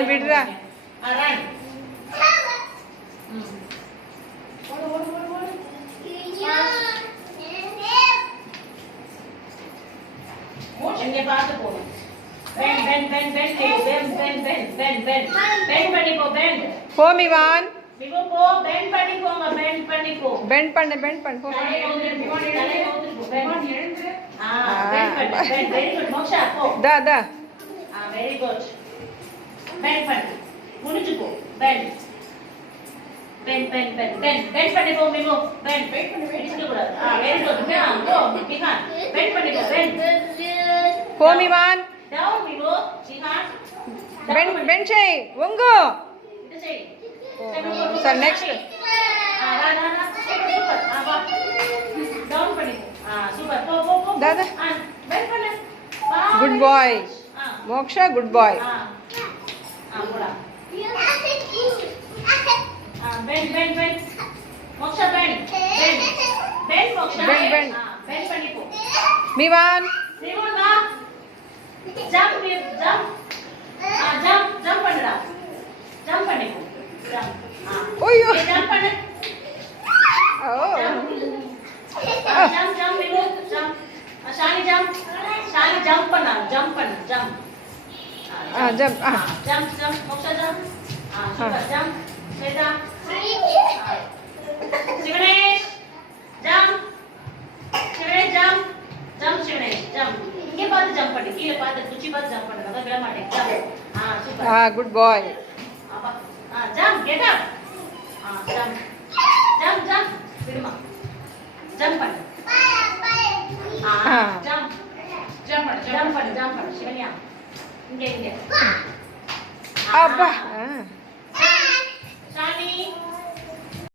சிவான் விடுறா. ரன். எங்க பார்த்து போணும். பென் பென் பென் பென் பென் பென் பென் பென் பென் பென் பண்ணி போ பென். போ மிவான். மிகு போ பென் பண்ணி போங்க பென் பண்ணி போ. பென் பண்ணு போ. தலை கவுத்து போ பென். பென் பண்ணு பென். வெரி குட் மோக்ஷா போ. தா. Very good. பென் பண்ணு. முடிஞ்சு போ பென். பென் பென் பென் பென் பென் பண்ணி போ மிகு பென். பென் பண்ணி வெடிக்க கூடாது. Very good. போ மிகான். பென் பண்ணி போ பென். போ மிவான். டவுன் மிகு மிகான். பென் செய் ஒங்கு. இது செய். Sir next. சூப்பர். வா. டவுன் பண்ணி போ. சூப்பர். போ. தா. பென் பண்ணு. Good bye. Moksha good bye. போடா. பென். மோக்ஷா பென். பென் மோக்ஷா. பென். பென் பண்ணி போ. மிவான். மிவான் வா. ஜம்ப். ஜம்ப் பண்ணுடா. ஜம்ப் பண்ணி போ. ஜம்ப். ஓய்யோ. ஜம்ப் பண்ணு. ஓ. ஜம்ப் மிகு jump. Shali jump. Shali jump பண்ணு. Jump. Jump. Jump. Moksha jump. Super. Jump. Shweta. Sivanesh. Jump. Sivanesh jump. Sivanesh jump. இங்க பார்த்து ஜம்ப் பண்ணு. கீழ பார்த்து குச்சி பார்த்து ஜம்ப் பண்ணு. அத விட மாட்டேன். ஜம்ப். சூப்பர். குட் பாய். அப்பா. ஜம்ப். Get up. ஜம்ப். விடுமா. ஜம்ப் பண்ணு. ஜம்ப் பண்ணு. சிவனியா. இங்க. அப்பா.